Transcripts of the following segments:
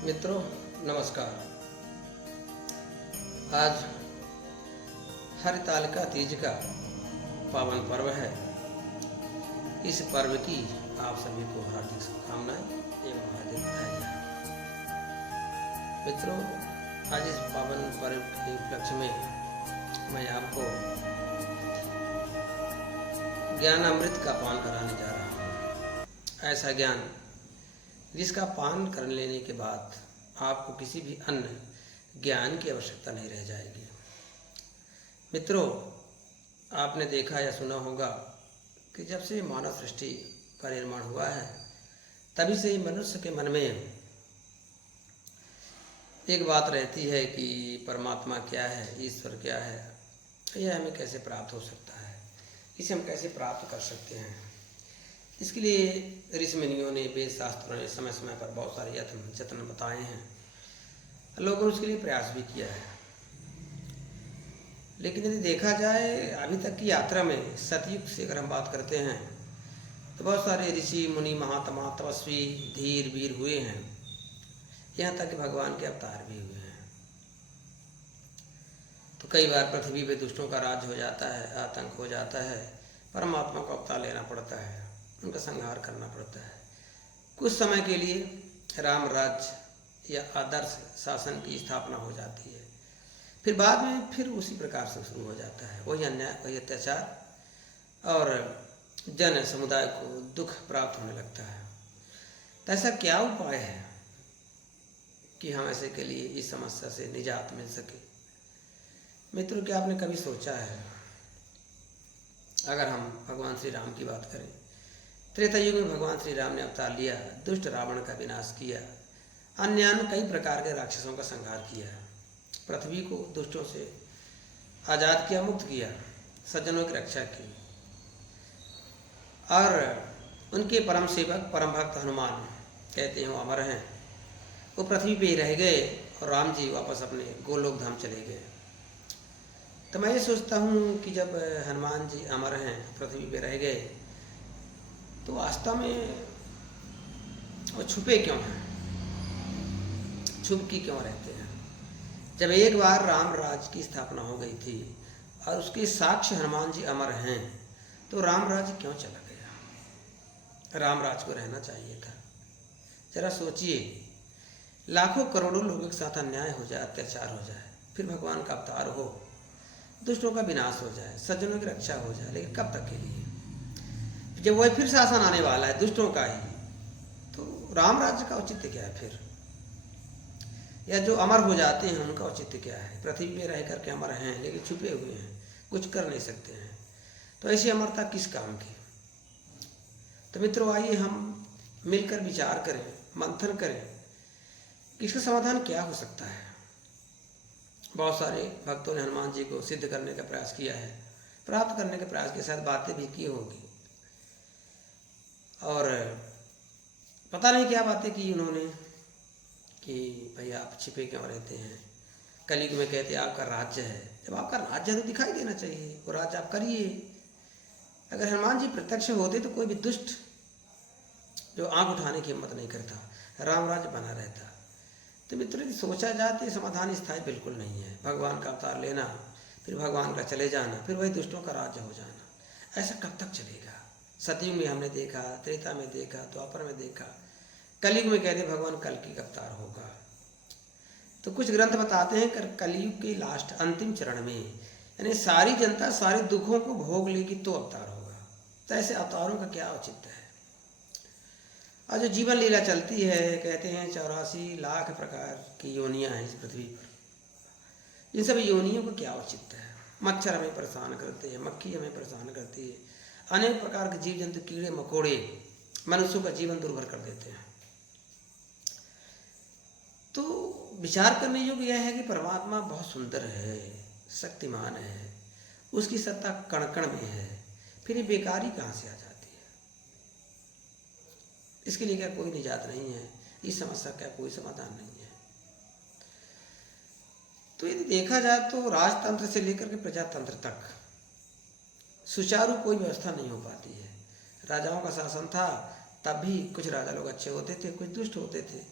मित्रों नमस्कार। आज हरितालिका तीज का पावन पर्व है। इस पर्व की आप सभी को हार्दिक शुभकामनाएं एवं हार्दिक बधाई। मित्रों, आज इस पावन पर्व के उपलक्ष्य में मैं आपको ज्ञान अमृत का पान कराने जा रहा हूँ। ऐसा ज्ञान जिसका पान कर लेने के बाद आपको किसी भी अन्य ज्ञान की आवश्यकता नहीं रह जाएगी। मित्रों, आपने देखा या सुना होगा कि जब से मानव सृष्टि का निर्माण हुआ है तभी से ही मनुष्य के मन में एक बात रहती है कि परमात्मा क्या है, ईश्वर क्या है, यह हमें कैसे प्राप्त हो सकता है, इसे हम कैसे प्राप्त कर सकते हैं। इसके लिए ऋषि मुनियों ने, वेद शास्त्रों ने समय समय पर बहुत सारे यत्न बताए हैं। लोगों ने उसके लिए प्रयास भी किया है। लेकिन यदि देखा जाए अभी तक की यात्रा में सतयुग से अगर हम बात करते हैं तो बहुत सारे ऋषि मुनि, महात्मा, तपस्वी, धीर वीर हुए हैं। यहाँ तक कि भगवान के अवतार भी हुए हैं। तो कई बार पृथ्वी पे दुष्टों का राज हो जाता है, आतंक हो जाता है, परमात्मा को अवतार लेना पड़ता है, उनका संहार करना पड़ता है। कुछ समय के लिए राम राज्य या आदर्श शासन की स्थापना हो जाती है, फिर बाद में फिर उसी प्रकार से शुरू हो जाता है वही अन्याय, वही अत्याचार और जन समुदाय को दुख प्राप्त होने लगता है। तो ऐसा क्या उपाय है कि हम ऐसे के लिए इस समस्या से निजात मिल सके। मित्रों, क्या आपने कभी सोचा है, अगर हम भगवान श्री राम की बात करें, त्रेता युग में भगवान श्री राम ने अवतार लिया, दुष्ट रावण का विनाश किया, अन्य कई प्रकार के राक्षसों का संहार किया, पृथ्वी को दुष्टों से आज़ाद किया, मुक्त किया, सज्जनों की रक्षा की, और उनके परम सेवक परम भक्त हनुमान, कहते हैं वो अमर हैं, वो पृथ्वी पे ही रह गए और राम जी वापस अपने गोलोक धाम चले गए। तो मैं ये सोचता हूँ कि जब हनुमान जी अमर हैं, पृथ्वी पे रह गए, तो वास्तव में वो छुपे क्यों हैं, छुप के क्यों रहते हैं। जब एक बार राम राज की स्थापना हो गई थी और उसके साक्ष्य हनुमान जी अमर हैं, तो राम राज्य क्यों चला गया। राम राज को रहना चाहिए था। जरा सोचिए, लाखों करोड़ों लोगों के साथ अन्याय हो जाए, अत्याचार हो जाए, फिर भगवान का अवतार हो, दुष्टों का विनाश हो जाए, सज्जनों की रक्षा हो जाए, लेकिन कब तक के लिए। जब वह फिर शासन आने वाला है दुष्टों का ही, तो राम राज्य का औचित्य क्या है फिर। या जो अमर हो जाते हैं उनका औचित्य क्या है। पृथ्वी पे रह करके अमर हैं लेकिन छुपे हुए हैं, कुछ कर नहीं सकते हैं, तो ऐसी अमरता किस काम की। तो मित्रों, आइए हम मिलकर विचार करें, मंथन करें कि इसका समाधान क्या हो सकता है। बहुत सारे भक्तों ने हनुमान जी को सिद्ध करने का प्रयास किया है, प्राप्त करने के प्रयास के साथ बातें भी की होगी, और पता नहीं क्या बातें की उन्होंने कि भाई आप छिपे क्यों रहते हैं। कलयुग में कहते हैं आपका राज्य है, जब आपका राज्य है तो दिखाई देना चाहिए, वो राज्य आप करिए। अगर हनुमान जी प्रत्यक्ष होते तो कोई भी दुष्ट जो आंख उठाने की हिम्मत नहीं करता, राम राज्य बना रहता। तो मित्रों, यदि सोचा जाए तो समाधान स्थायी बिल्कुल नहीं है। भगवान का अवतार लेना, फिर भगवान का चले जाना, फिर वही दुष्टों का राज्य हो जाना, ऐसा कब तक चलेगा। सतयुग में हमने देखा, त्रेता में देखा, द्वापर में देखा, कलयुग में कहते भगवान कल की अवतार होगा। तो कुछ ग्रंथ बताते हैं कलयुग के लास्ट अंतिम चरण में, यानी सारी जनता सारे दुखों को भोग लेगी तो अवतार होगा। तो ऐसे अवतारों का क्या औचित्य है। और जो जीवन लीला चलती है, कहते हैं 84 लाख प्रकार की योनियां हैं इस पृथ्वी पर, इन सब योनियों को क्या औचित्य है। मच्छर हमें परेशान करते हैं, मक्खी हमें परेशान करती है, अनेक प्रकार के जीव जंतु, कीड़े मकोड़े मनुष्यों का जीवन दुर्भर कर देते हैं। तो विचार करने योग्य यह है कि परमात्मा बहुत सुंदर है, शक्तिमान है, उसकी सत्ता कण कण में है, फिर ये बेकारी कहाँ से आ जाती है। इसके लिए क्या कोई निजात नहीं है, इस समस्या का कोई समाधान नहीं है। तो यदि देखा जाए तो राजतंत्र से लेकर के प्रजातंत्र तक सुचारू कोई व्यवस्था नहीं हो पाती है। राजाओं का शासन था, तब भी कुछ राजा लोग अच्छे होते थे, कुछ दुष्ट होते थे,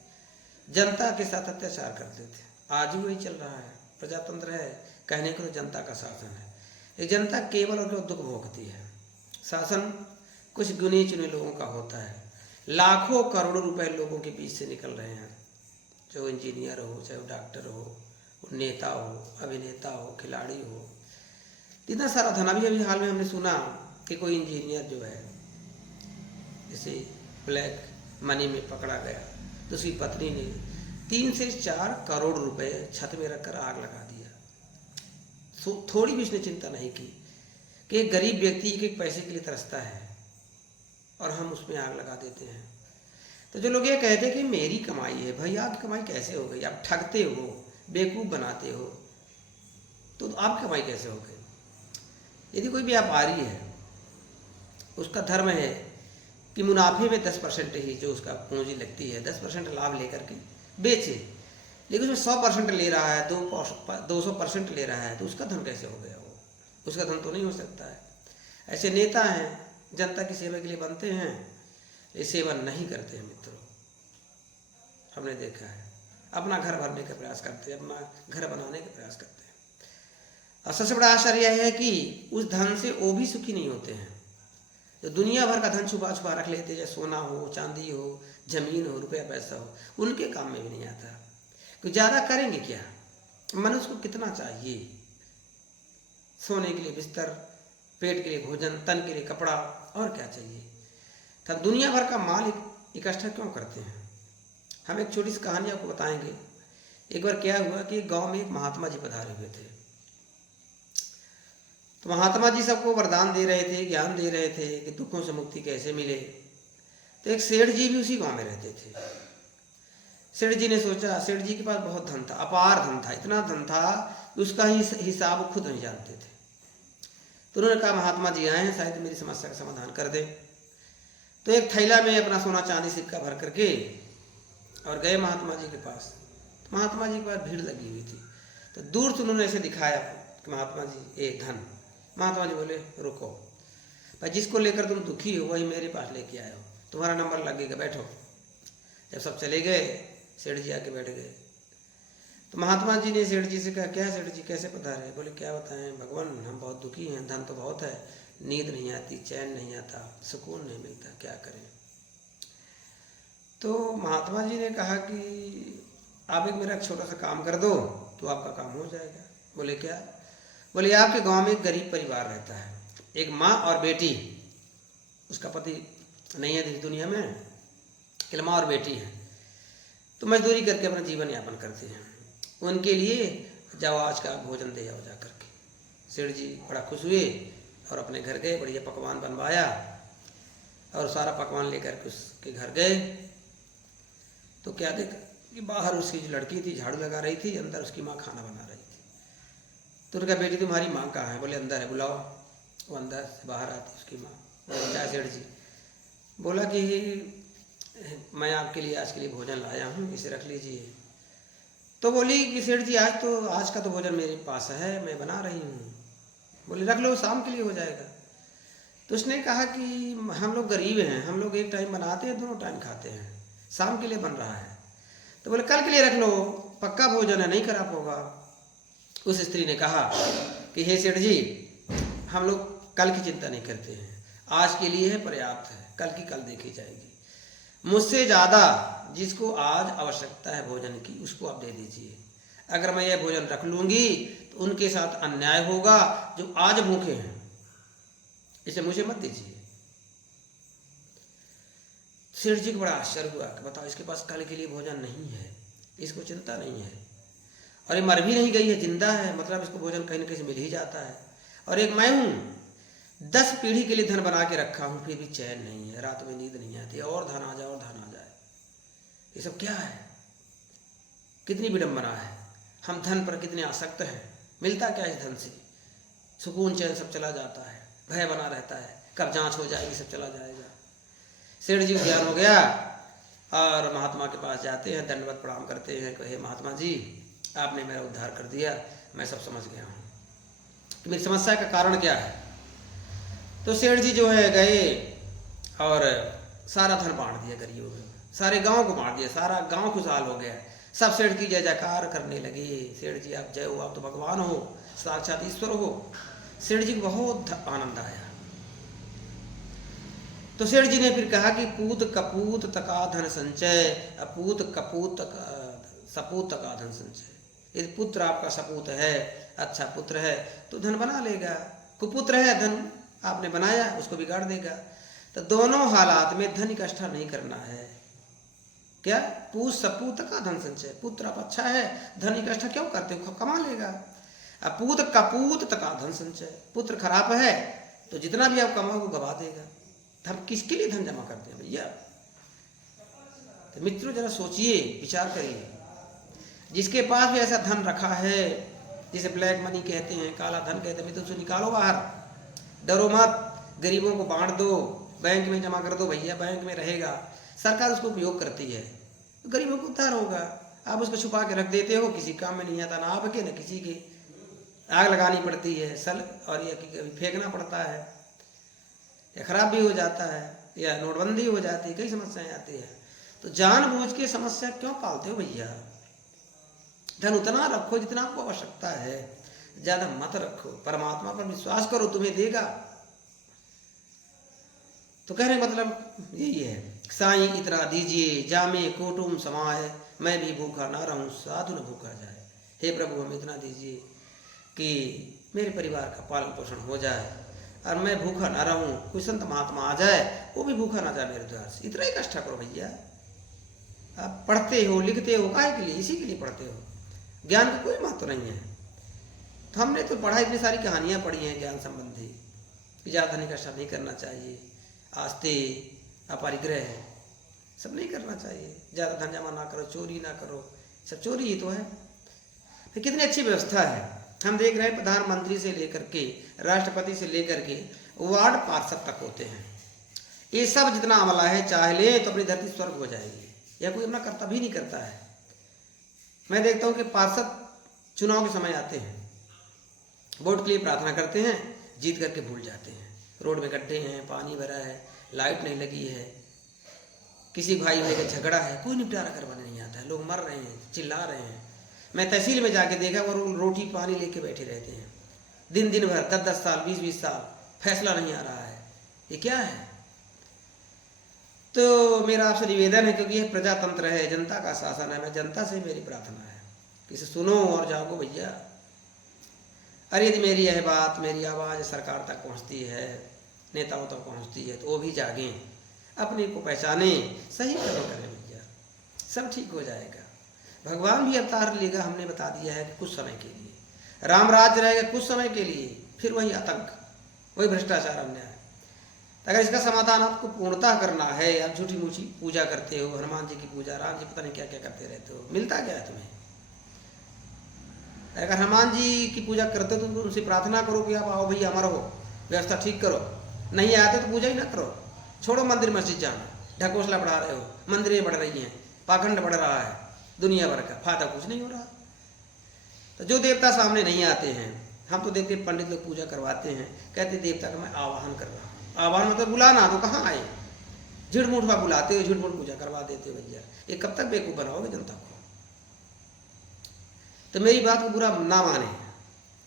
जनता के साथ अत्याचार करते थे। आज भी वही चल रहा है। प्रजातंत्र है, कहने को तो जनता का शासन है। ये जनता केवल और केवल दुख भोगती है। शासन कुछ गिने चुने लोगों का होता है। लाखों करोड़ों रुपए लोगों के बीच से निकल रहे हैं, जो इंजीनियर हो, चाहे वो डॉक्टर हो, नेता हो, अभिनेता हो, खिलाड़ी हो, इतना सारा धन। अभी हाल में हमने सुना कि कोई इंजीनियर जो है जैसे ब्लैक मनी में पकड़ा गया, तो उसकी पत्नी ने 3 से 4 करोड़ रुपए छत में रखकर आग लगा दिया। थोड़ी भी उसने चिंता नहीं की कि एक गरीब व्यक्ति एक पैसे के लिए तरसता है और हम उसमें आग लगा देते हैं। तो जो लोग ये कहते हैं कि मेरी कमाई है, भाई आपकी कमाई कैसे हो गई? आप ठगते हो, बेवकूफ़ बनाते हो, तो आपकी कमाई कैसे हो गई? यदि कोई व्यापारी है, उसका धर्म है कि मुनाफे में 10% ही जो उसका पूंजी लगती है 10% लाभ लेकर के बेचे, लेकिन उसमें 100% ले रहा है, 200% ले रहा है, तो उसका धन कैसे हो गया? वो उसका धन तो नहीं हो सकता है। ऐसे नेता हैं, जनता की सेवा के लिए बनते हैं, ये सेवा नहीं करते हैं मित्रों। हमने देखा है, अपना घर भरने का प्रयास करते हैं, अपना घर बनाने का प्रयास करते हैं। और सबसे बड़ा आश्चर्य यह है कि उस धन से वो भी सुखी नहीं होते हैं। जो दुनिया भर का धन छुपा छुपा रख लेते हैं, जैसे सोना हो, चांदी हो, जमीन हो, रुपया पैसा हो, उनके काम में भी नहीं आता। कुछ ज़्यादा करेंगे क्या? मनुष्य को कितना चाहिए? सोने के लिए बिस्तर, पेट के लिए भोजन, तन के लिए कपड़ा, और क्या चाहिए? तो दुनिया भर का माल इकट्ठा क्यों करते हैं? हम एक छोटी सी कहानी आपको बताएंगे। एक बार क्या हुआ कि गांव में एक महात्मा जी पधारे हुए थे। तो महात्मा जी सबको वरदान दे रहे थे, ज्ञान दे रहे थे कि दुखों से मुक्ति कैसे मिले। तो एक सेठ जी भी उसी गांव में रहते थे। सेठ जी ने सोचा, सेठ जी के पास बहुत धन था, अपार धन था, इतना धन था कि उसका ही हिसाब खुद नहीं जानते थे। तो उन्होंने कहा महात्मा जी आए हैं, शायद मेरी समस्या का समाधान कर दें। तो एक थैला में अपना सोना चांदी सिक्का भर करके और गए महात्मा जी के पास। तो महात्मा जी के पास भीड़ लगी हुई थी। तो दूर से उन्होंने ऐसे दिखाया कि महात्मा जी ये धन। महात्मा जी बोले रुको भाई, जिसको लेकर तुम दुखी हो वही मेरे पास लेके आए हो, तुम्हारा नंबर लगेगा, बैठो। जब सब चले गए, सेठ जी आके बैठ गए। तो महात्मा जी ने सेठ जी से कहा, क्या सेठ जी कैसे पधारे? बोले क्या बताएं भगवान, हम बहुत दुखी हैं, धन तो बहुत है, नींद नहीं आती, चैन नहीं आता, सुकून नहीं मिलता, क्या करें? तो महात्मा जी ने कहा कि आप एक मेरा छोटा सा काम कर दो तो आपका काम हो जाएगा। बोले क्या? बोले आपके गांव में एक गरीब परिवार रहता है, एक माँ और बेटी, उसका पति नहीं है इस दुनिया में, केवल माँ और बेटी है। तो मजदूरी करके अपना जीवन यापन करते हैं। उनके लिए जाओ आज का भोजन दे आओ जा करके। सेठ जी बड़ा खुश हुए और अपने घर गए, बढ़िया पकवान बनवाया और सारा पकवान लेकर के उसके घर गए। तो क्या देखा कि बाहर उसकी जो लड़की थी झाड़ू लगा रही थी, अंदर उसकी माँ खाना बना रही थी। तो उनका बेटी तुम्हारी माँ कहाँ है? बोले अंदर है, बुलाओ। वो अंदर से बाहर आती उसकी माँ। क्या सेठ जी? बोला कि मैं आपके लिए आज के लिए भोजन लाया हूँ, इसे रख लीजिए। तो बोली कि सेठ जी आज का तो भोजन मेरे पास है, मैं बना रही हूँ। बोले रख लो, शाम के लिए हो जाएगा। तो उसने कहा कि हम लोग गरीब हैं, हम लोग एक टाइम बनाते हैं, दोनों टाइम खाते हैं, शाम के लिए बन रहा है। तो बोले कल के लिए रख लो, पक्का भोजन है, नहीं खराब होगा। उस स्त्री ने कहा कि हे सेठ जी, हम लोग कल की चिंता नहीं करते हैं, आज के लिए है पर्याप्त है, कल की कल देखी जाएगी। मुझसे ज़्यादा जिसको आज आवश्यकता है भोजन की, उसको आप दे दीजिए। अगर मैं यह भोजन रख लूँगी तो उनके साथ अन्याय होगा जो आज भूखे हैं, इसे मुझे मत दीजिए। सेठ जी को बड़ा आश्चर्य हुआ कि बताओ, इसके पास कल के लिए भोजन नहीं है, इसको चिंता नहीं है, और ये मर भी नहीं गई है, जिंदा है, मतलब इसको भोजन कहीं ना कहीं मिल ही जाता है। और एक मैं हूँ 10 पीढ़ी के लिए धन बना के रखा हूँ, फिर भी चैन नहीं है, रात में नींद नहीं आती, और धन आ जाए और धन आ जाए। ये सब क्या है? कितनी विडंबना है। हम धन पर कितने आसक्त हैं। मिलता क्या इस धन से? सुकून चैन सब चला जाता है, भय बना रहता है, कब जांच हो जाएगी, सब चला जाएगा। सेठ जी ज्ञान हो गया और महात्मा के पास जाते हैं, दंडवत प्रणाम करते हैं, कहे महात्मा जी आपने मेरा उद्धार कर दिया, मैं सब समझ गया हूँ कि मेरी समस्या का कारण क्या है। तो सेठ जी जो है गए और सारा धन बांट दिया गरीबों में, सारे गांव को बांट दिया, सारा गांव खुशहाल हो गया। सब सेठ की जय जयकार करने लगे, सेठ जी आप जय हो, आप तो भगवान हो, साक्षात ईश्वर हो। सेठ जी को बहुत आनंद आया। तो सेठ जी ने फिर कहा कि पूत कपूत तका धन संचय, अपूत कपूत सपूत तका धन संचय। यदि पुत्र आपका सपूत है, अच्छा पुत्र है, तो धन बना लेगा। कुपुत्र है, धन आपने बनाया उसको बिगाड़ देगा। तो दोनों हालात में धन इकट्ठा नहीं करना है। क्या पूत सपूत का धन संचय, पुत्र आप अच्छा है, धन इकट्ठा क्यों करते हो, कमा लेगा। अपूत कपूत तका धन संचय, पुत्र खराब है तो जितना भी आप कमाओ वो गवा देगा। हम किसके लिए धन जमा करते हैं भैया? तो मित्रों जरा सोचिए, विचार करिए। जिसके पास भी ऐसा धन रखा है, जिसे ब्लैक मनी कहते हैं, काला धन कहते हैं, तो उसे निकालो बाहर, डरो मत, गरीबों को बांट दो, बैंक में जमा कर दो भैया, बैंक में रहेगा, सरकार उसको उपयोग करती है, तो गरीबों को उद्धार होगा। आप उसको छुपा के रख देते हो, किसी काम में नहीं आता, ना आपके न किसी के। आग लगानी पड़ती है सल, और ये फेंकना पड़ता है, या खराब भी हो जाता है, या नोटबंदी हो जाती है, कई समस्याएं आती है। तो जानबूझ के समस्या क्यों पालते हो भैया? धन उतना रखो जितना आपको आवश्यकता है, ज्यादा मत रखो। परमात्मा पर विश्वास करो, तुम्हें देगा। तो कहने का मतलब यही है, साईं इतरा दीजिए जामे कुटुम समाए, मैं भी भूखा ना रहूं साधु न भूखा जाए। हे प्रभु हमें इतना दीजिए कि मेरे परिवार का पालन पोषण हो जाए और मैं भूखा ना रहूं, कोई संत महात्मा आ जाए वो भी भूखा ना जाए मेरे द्वार से। इतना ही कष्ट करो भैया। आप पढ़ते हो लिखते हो काहे के लिए? इसी के लिए पढ़ते हो। ज्ञान का कोई महत्व नहीं है। तो हमने तो पढ़ा, इतनी सारी कहानियां पढ़ी हैं ज्ञान संबंधी कि ज़्यादा धन इकट्ठा नहीं करना चाहिए, आस्ते अपरिग्रह सब नहीं करना चाहिए, ज़्यादा धन जमा ना करो, चोरी ना करो, सब चोरी ही तो है। तो कितनी अच्छी व्यवस्था है। हम देख रहे हैं प्रधानमंत्री से लेकर के राष्ट्रपति से लेकर के वार्ड पार्षद तक होते हैं। ये सब जितना अमला है, चाहे ले तो अपनी धरती स्वर्ग हो जाएगी। यह कोई अपना कर्तव्य ही नहीं करता है। मैं देखता हूँ कि पार्षद चुनाव के समय आते हैं, वोट के लिए प्रार्थना करते हैं, जीत करके भूल जाते हैं। रोड में गड्ढे हैं, पानी भरा है, लाइट नहीं लगी है, किसी भाई भाई का झगड़ा है, कोई निपटारा करवाने नहीं आता है, लोग मर रहे हैं, चिल्ला रहे हैं। मैं तहसील में जाके देखा, वो रोटी पानी लेके बैठे रहते हैं दिन दिन भर, 10-10 साल 20-20 साल, फैसला नहीं आ रहा है। ये क्या है? तो मेरा आपसे निवेदन है, क्योंकि यह प्रजातंत्र है, जनता का शासन है, मैं जनता से मेरी प्रार्थना है कि इसे सुनो और जागो भैया। अरे यदि मेरी यह बात, मेरी आवाज़ सरकार तक पहुंचती है, नेताओं तक पहुंचती है, तो वो भी जागें, अपने को पहचाने, सही कर्म करें भैया, सब ठीक हो जाएगा। भगवान भी अवतार लेगा, हमने बता दिया है कि कुछ समय के लिए, राम राज्य रहेगा कुछ समय के लिए, फिर वही आतंक, वही भ्रष्टाचार, अन्याय। अगर इसका समाधान आपको पूर्णतः करना है, आप झूठी मूठी पूजा करते हो, हनुमान जी की पूजा, राम जी पता नहीं क्या क्या करते रहते हो, मिलता क्या है तुम्हें? अगर हनुमान जी की पूजा करते हो तो उनसे प्रार्थना करो कि आप आओ भैया हमारा हो, व्यवस्था ठीक करो। नहीं आते तो पूजा ही ना करो, छोड़ो मंदिर मस्जिद जाना, ढकोसला बढ़ा रहे हो, मंदिरें बढ़ रही हैं, पाखंड बढ़ रहा है, दुनिया भर का, फायदा कुछ नहीं हो रहा। तो जो देवता सामने नहीं आते हैं, हम तो देखते पंडित लोग पूजा करवाते हैं, कहते देवता का मैं आवाहन कर रहा हूँ। आवाहन मतलब बुलाना, तो कहाँ आए, झूठ मूठ बुलाते हो, झूठ मूठ पूजा करवा देते हो भैया। ये कब तक बेवकूफ़ बनाओगे जनता को? तो मेरी बात को बुरा ना माने,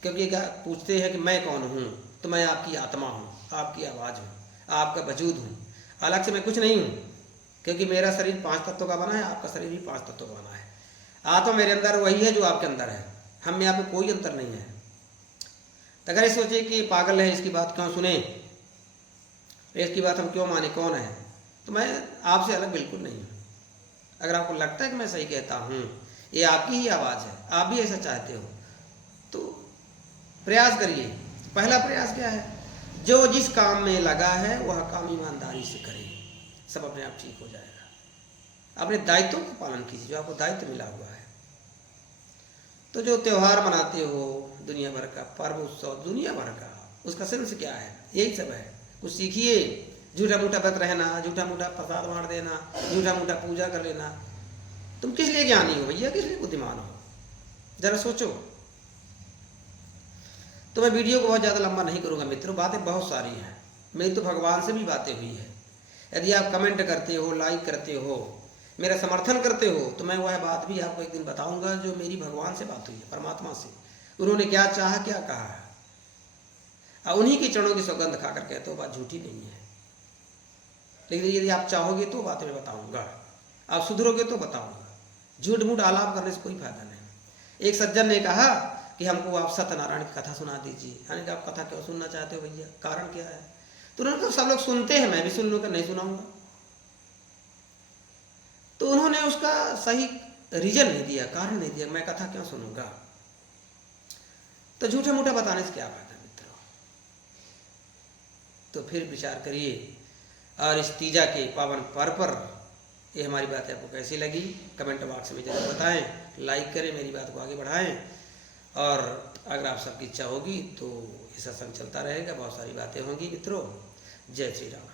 क्योंकि क्या पूछते हैं कि मैं कौन हूँ, तो मैं आपकी आत्मा हूँ, आपकी आवाज़ हूँ, आपका वजूद हूँ, अलग से मैं कुछ नहीं हूँ। क्योंकि मेरा शरीर 5 तत्वों का बना है, आपका शरीर भी 5 तत्वों का बना है। आत्मा मेरे अंदर वही है जो आपके अंदर है, हम में आप में कोई अंतर नहीं है। तो अगर ये सोचे कि पागल है, इसकी बात क्यों सुने, इसकी बात हम क्यों माने, कौन है, तो मैं आपसे अलग बिल्कुल नहीं हूँ। अगर आपको लगता है कि मैं सही कहता हूँ, ये आपकी ही आवाज़ है, आप भी ऐसा चाहते हो, तो प्रयास करिए। पहला प्रयास क्या है? जो जिस काम में लगा है वह काम ईमानदारी से करे, सब अपने आप ठीक हो जाएगा। अपने दायित्वों का पालन कीजिए, जो आपको दायित्व मिला हुआ है। तो जो त्यौहार मनाते हो, दुनिया भर का पर्व उत्सव, दुनिया भर का, उसका सेंस क्या है? यही सब है। कुछ सीखिए। झूठा मूठा व्रत रहना, झूठा मूठा प्रसाद बांट देना, झूठा मूठा पूजा कर लेना, तुम किस लिए ज्ञानी हो भैया, किस लिए बुद्धिमान हो, जरा सोचो। तो मैं वीडियो को बहुत ज़्यादा लंबा नहीं करूँगा मित्रों, बातें बहुत सारी हैं, मेरी तो भगवान से भी बातें हुई है। यदि आप कमेंट करते हो, लाइक करते हो, मेरा समर्थन करते हो तो मैं वह बात भी आपको एक दिन बताऊंगा जो मेरी भगवान से बात हुई है, परमात्मा से। उन्होंने क्या चाहा, क्या कहा, और उन्हीं के चरणों की सौगंध खाकर कहते हो बात झूठी नहीं है। लेकिन यदि आप चाहोगे तो बातें मैं बताऊंगा, आप सुधरोगे तो बताऊंगा। झूठ मूठ आलाप करने से कोई फायदा नहीं। एक सज्जन ने कहा कि हमको आप सत्यनारायण की कथा सुना दीजिए। यानी कि आप कथा क्यों सुनना चाहते हो भैया, कारण क्या है? तो उन्होंने कहा सब लोग सुनते हैं, मैं भी सुन लूँगा, नहीं सुनाऊंगा। तो उन्होंने उसका सही रीजन नहीं दिया, कारण नहीं दिया, मैं कथा क्यों सुनूंगा। तो झूठा मूठा बताने से क्या फायदा मित्रों। तो फिर विचार करिए। और इस तीजा के पावन पर्व पर ये हमारी बातें आपको कैसी लगी कमेंट बॉक्स में जरूर बताएं, लाइक करें, मेरी बात को आगे बढ़ाएं। और अगर आप सबकी इच्छा होगी तो ये सत्संग चलता रहेगा, बहुत सारी बातें होंगी मित्रों। जय श्री राम।